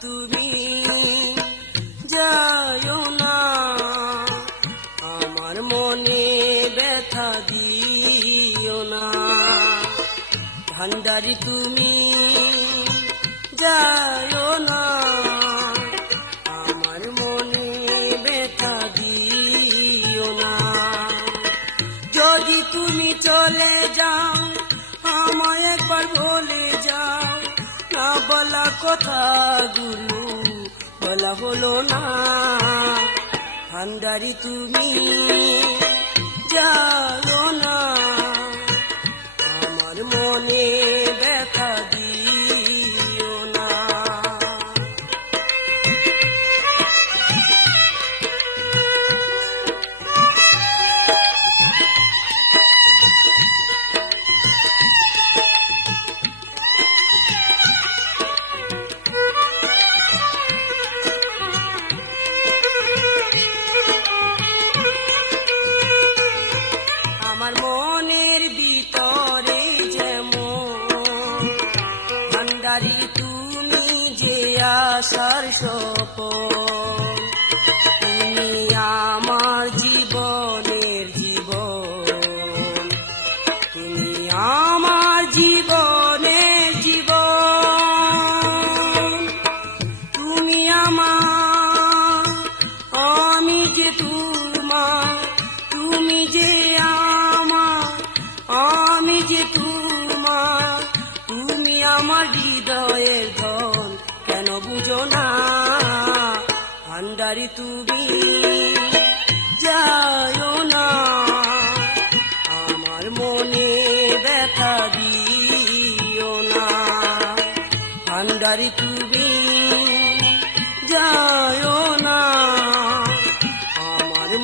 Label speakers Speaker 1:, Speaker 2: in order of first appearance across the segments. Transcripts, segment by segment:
Speaker 1: তুমি কথাগুলো বলা হলো না। ভান্ডারি তুমি জানো না।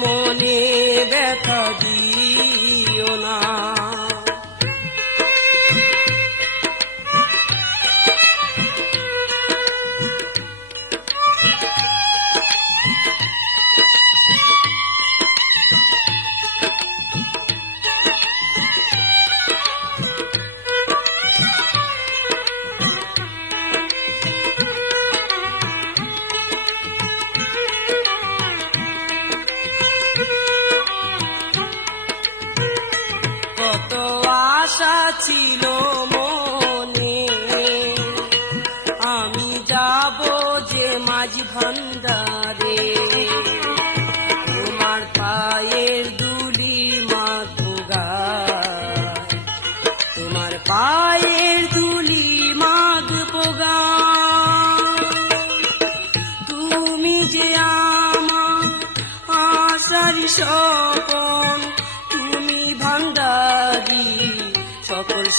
Speaker 1: মনে ব্যথা দিও না।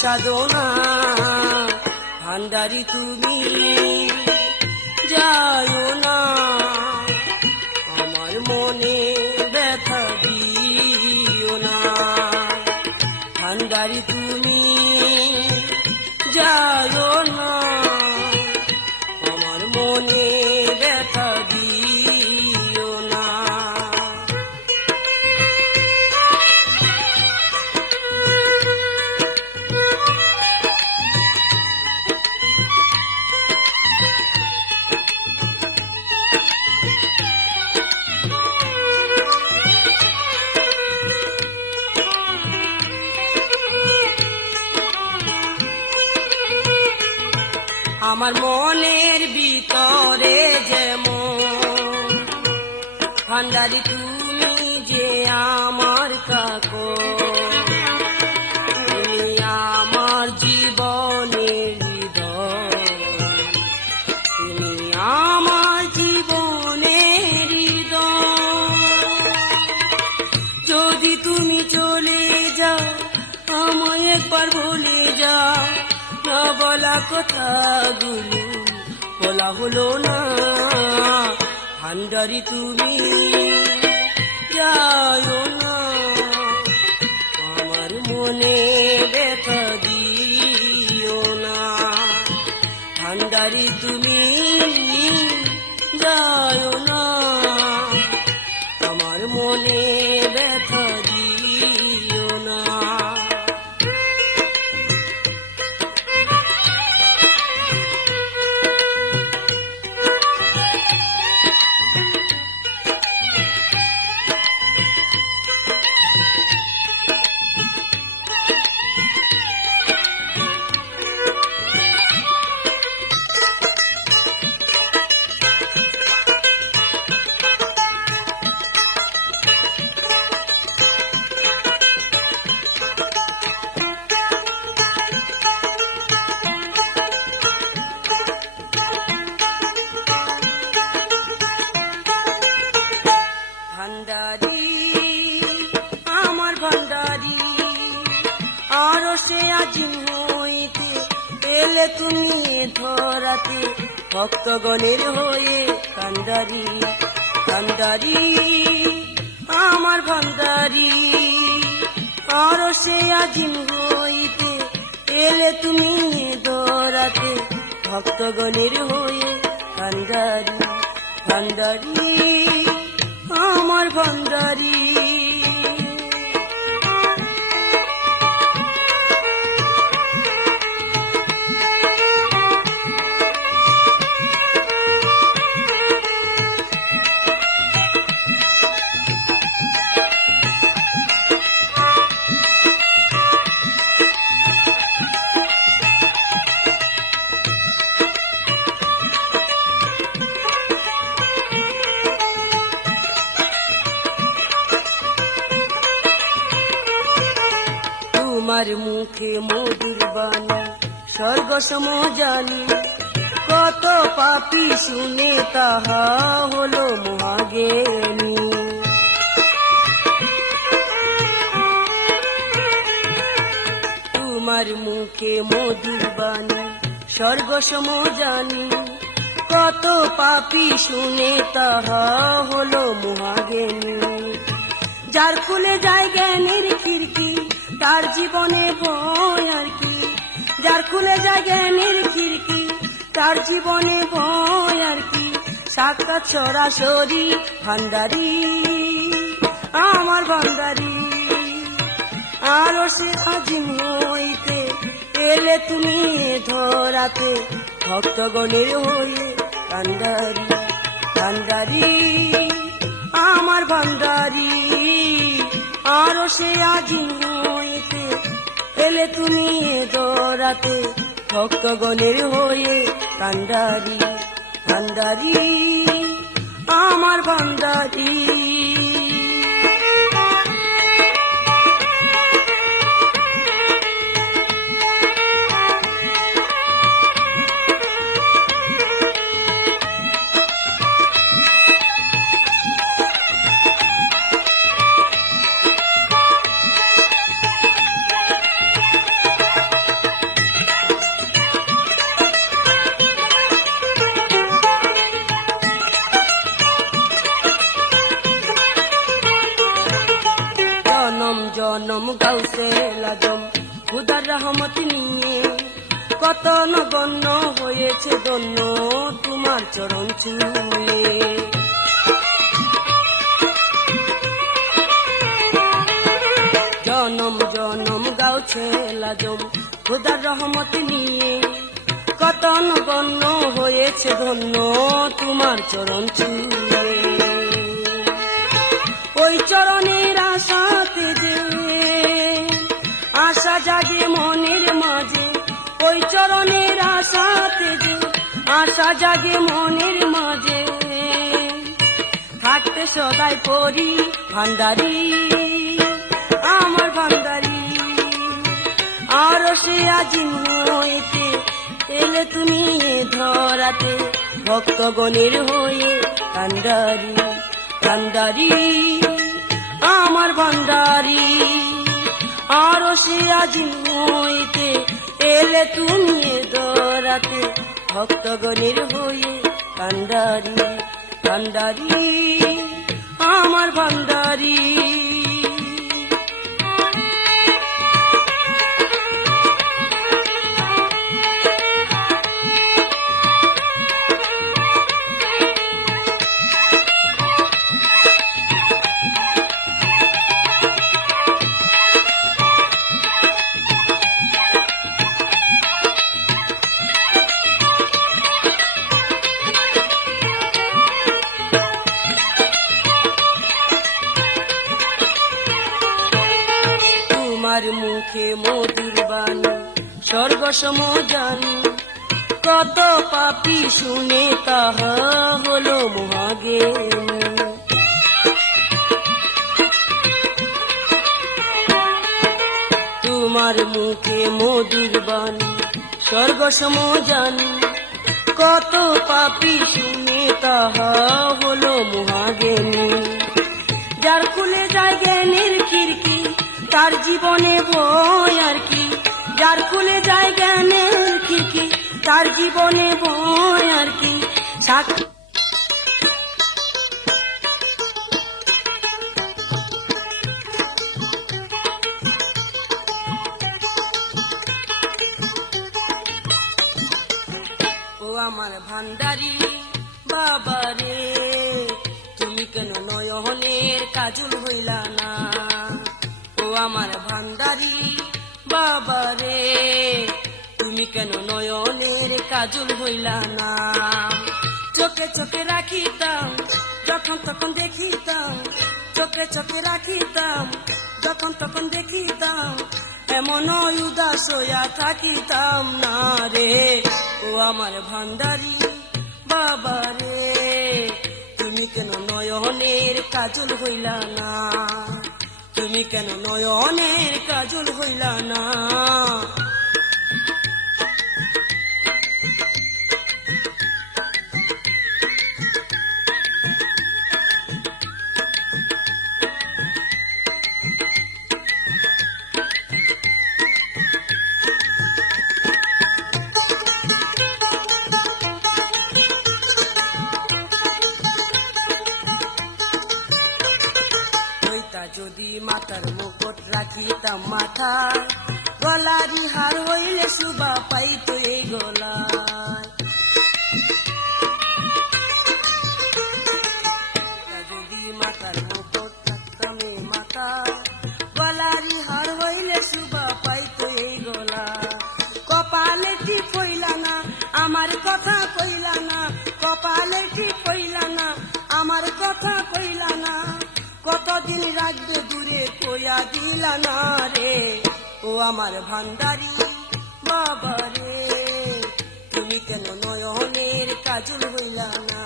Speaker 1: সাধনা ভান্ডারি তুমি আমার ভুলে যা না বলা কথাগুলো বলা হলো না। ভান্ডারি তুমি যাও না। আমার মনে ব্যথা দিও না। ভান্ডারি তুমি এলে তুমি ধরাতে ভক্তগণের হয়ে কান্দারি ভান্ডারি আমার ভান্ডারি। বাণী স্বর্গ সম জানি। কত পাপি শুনে তাহা হলো মহাগেনী তোমার মুখে মধুর বাণী স্বর্গ সম জানি। কত পাপি শুনে তাহা হলো মহাগেনী যার খুলে যায় জ্ঞানের খিড়কি তার জীবনে ভয় আর কি? যার খুলে যায় জ্ঞানের খিড়কি, তার জীবনে ভয় আর কি? সাক্ষাৎ সরাসরি ভান্ডারি, আমার ভান্ডারি। আরও সে আজিম হইতে এলে তুমি ধরাতে ভক্তগণের হয়ে কান্দারি কান্দারি আমার ভান্ডারি। আরও সে আজিম হইতে এলে তুমি দৌড়াতে ভক্তগণের হয়ে কান্ডারি কান্দারি আমার ভান্ডারি। কত নগণ্য হয়েছে দন্য তোমার চরণ ছুঁয়ে জনম জনম গাউছে লাজম, খুদার রহমত নিয়ে। কত নগণ্য হয়েছে ধন্য তোমার চরণ ছুঁয়ে ওই চরণের আশাতে যে আশা জাগে মনের ওই চরণের আশাতে যে, আশা জাগে মনের মাঝে। থাকতে সদাই পরি ভান্ডারি, আমার ভান্ডারি। আর সে আজিম হইতে এলে তুমি ধরাতে, ভক্তগণের হয়ে কান্ডারি কান্ডারি আমার ভান্ডারি। আর সে আজিম হইতে এলে তুমি দরাতে ভক্তগণের হয়ে কান্ডারি কান্ডারি আমার ভান্ডারি। স্বর্গ জানি। কত পাপি শুনে তাহা হলো মহাগেনী যার খুলে যায় জ্ঞানের খিড়কি, তার জীবনে ভয় আর কি। যার খুলে যায় জ্ঞানের খিড়কি, তার জীবনে ভয় আর কি। সাক্ষী কেন নয়নের কাজল হইলা না? চোখে চোখে রাখিতাম, যখন তখন দেখিতাম, চোখে চোখে রাখিতাম, যখন তখন দেখিতাম, এমন উদাস হইয়া থাকিতাম না রে। ও আমার ভান্ডারি বাবা রে, তুমি কেন নয়নের কাজল হইলা না? তুমি কেন নয়নের কাজল হইলা না? মাতার মুকুট রাখিতাম মাথায়। গলারি হার হইলে সুবা পাইতো এই গলায়। যদি মাতার মুকুট রাখতাম এই মাথায় গলারি হার হইলে সুবা পাইতো এই গলা কপালে ঠিক হইলা না, আমার কথা কইলা না, কপালে ঠিক হইলা না, আমার কথা কইলা না। কতদিন রাখবে দিলা না রে? ও আমার ভান্ডারি বাবা রে তুমি কেন নয়নের কাজল হইলা না?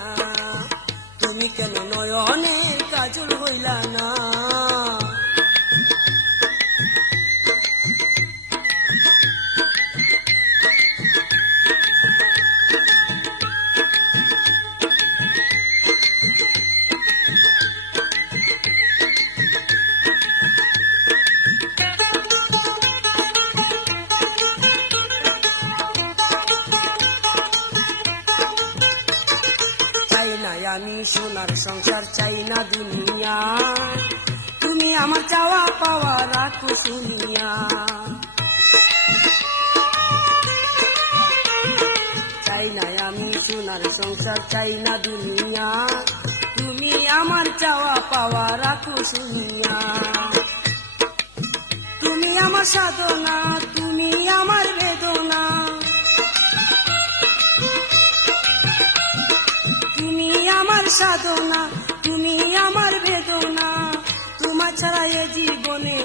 Speaker 1: তুমি কেন নয়নের কাজল হইলা না? তুমি আমার সাধনা, তুমি আমার বেদনা। তুমি আমার সাধনা, তুমি আমার বেদনা। তোমার ছাড়া এ জীবনে,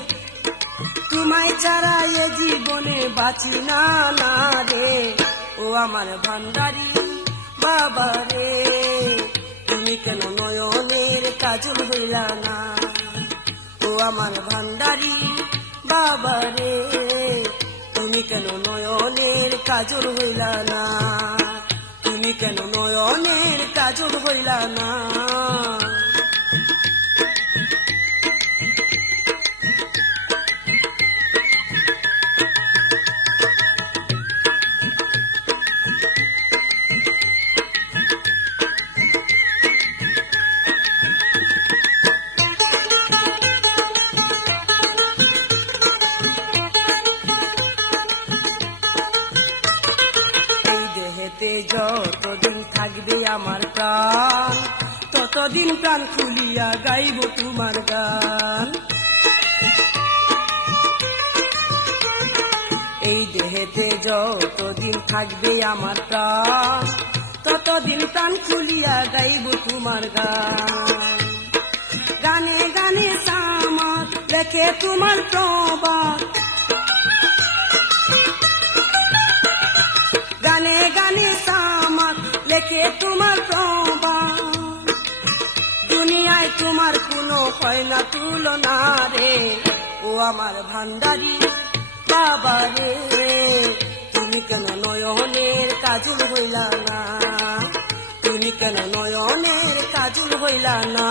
Speaker 1: তোমায় ছাড়া এ জীবনে বাঁচি না না রে। ও আমার ভান্ডারি বাবা রে, তুমি কেন নয়নের কাজল হইলা না? আমার ভান্ডারি, বাবা রে, তুমি কেন নয়নের কাজল হইলা না? তুমি কেন নয়নের কাজল হইলা না? তোমার গান। গানে গানে লেখে তোমার গানে গানে লেখে তোমার দুনিয়ায় তোমার কোনো হয় না তুলনা রে। ও আমার ভান্ডারি বাবা রে। তুমি কেন নয়নের কাজল হইলা না? হইলা না।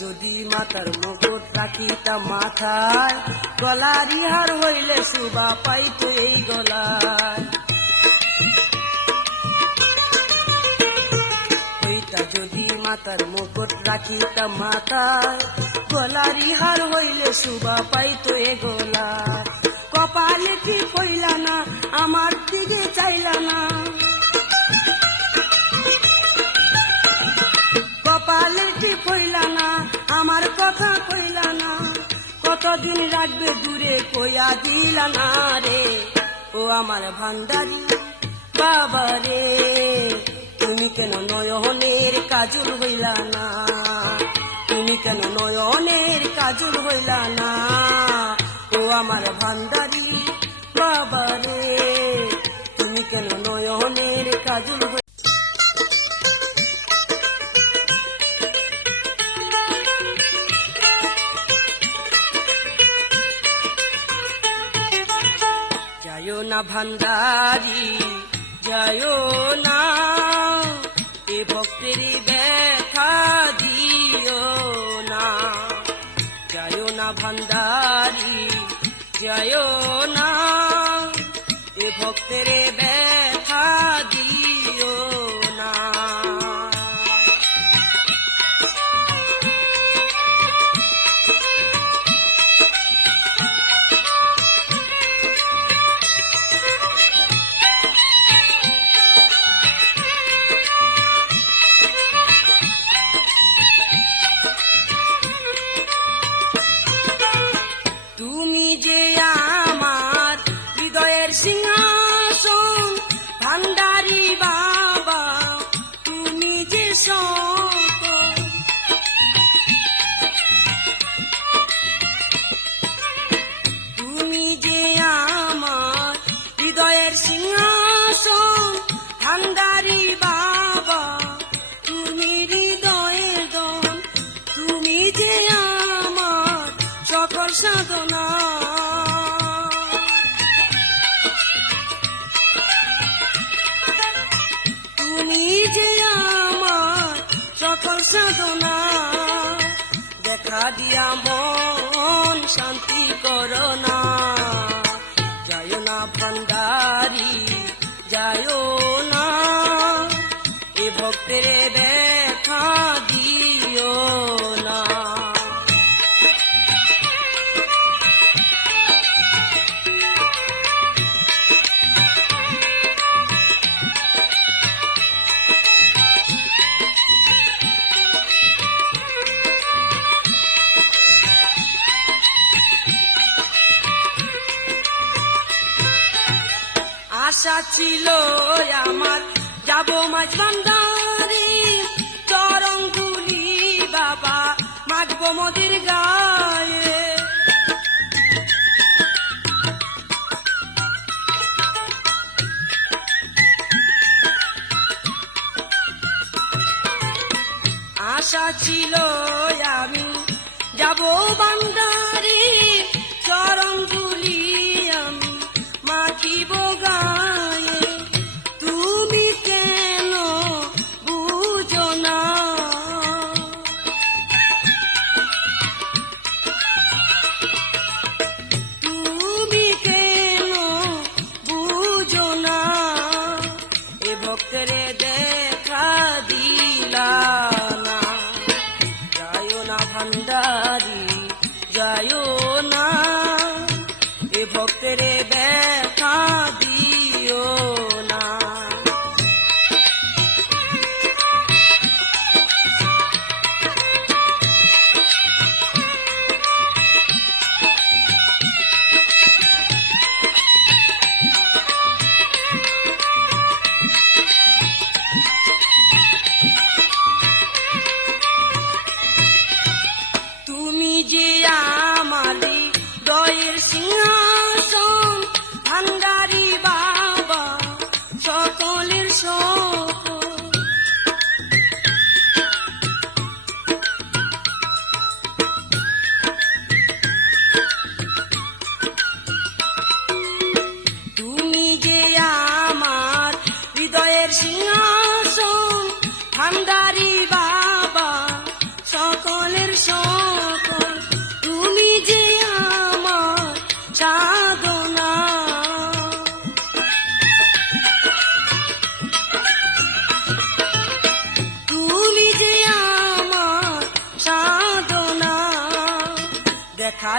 Speaker 1: যদি মাতার মুখ রাখিতাম মাথায় গলারি হার হইলে শুভা পাইতো এই গলায়। হইতা যদি মাতার মুকুট রাখিতাম মাথায় গলারি হার হইলে শুভা পাইতো এ গলায়। কপালে ঠিক হইলা না, আমার দিকে চাইলা না। কথা কইলা না, কতদিন রাখবে দূরে কইয়া দিলা না রে? ও আমার ভান্ডারি, বাবা রে, তুমি কেন নয়নের কাজল হইলা না? তুমি কেন নয়নের কাজল হইলা না? ও আমার ভান্ডারি, বাবা রে না ভান্ডারি, যায়ও না। এ ভক্তের ব্যথা দিও না। যায়ও না ভান্ডারি, যায়ও না। এ ভক্তের ব্যথা দিয়া মন শান্তি করো না। যায় না ভান্ডারি যায় না। এ ভক্তের ছিল আমার। যাব মাঝ ভান্ডারি চরঙ্গুলি বাবা মাগব মোদের গায়ে। আশা ছিল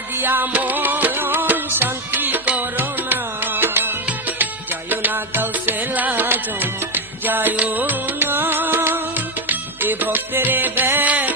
Speaker 1: দিয়া মন শান্তি করো না। যায়ো না গাউসে লাজ যায়ো না। এ ভক্তের ব্যয়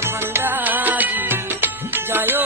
Speaker 1: भंडारी जायो